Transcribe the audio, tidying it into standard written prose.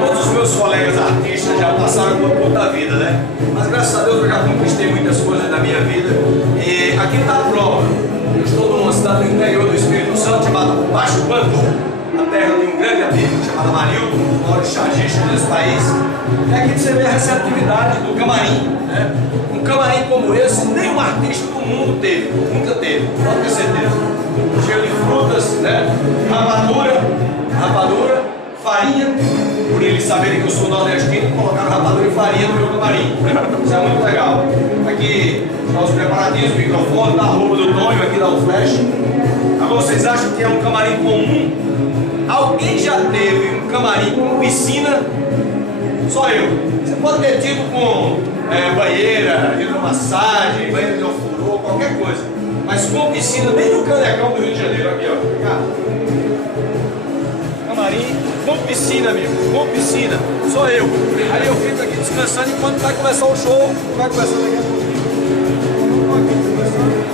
Todos os meus colegas artistas já passaram por toda a vida, né? Mas graças a Deus eu já conquistei muitas coisas na minha vida. E aqui está a prova. Eu estou numa cidade do interior do Espírito Santo chamada Baixo Bandu, a terra de um grande amigo chamado Marildo, um maior chargista desse país. E aqui você vê a receptividade do camarim, né? Um camarim como esse, nenhum artista do mundo teve, nunca teve, pode ter certeza. Cheio de frutas, né? Rapadura, farinha, por eles saberem que eu sou nordestino, colocaram rapadura e farinha no meu camarim. Isso é muito legal. Aqui estão os preparativos, o microfone, da roupa do Tonho, aqui da UFlash. Agora vocês acham que é um camarim comum? Alguém já teve um camarim com piscina? Só eu. Você pode ter tido com banheira, hidromassagem, banheira de ofurô, qualquer coisa. Mas com piscina, nem no Canecão do Rio de Janeiro, aqui ó. Camarim com piscina, amigo, com piscina. Só eu. Aí eu fico aqui descansando enquanto vai começar o show. Vai começar daqui a pouquinho. Estou aqui conversando.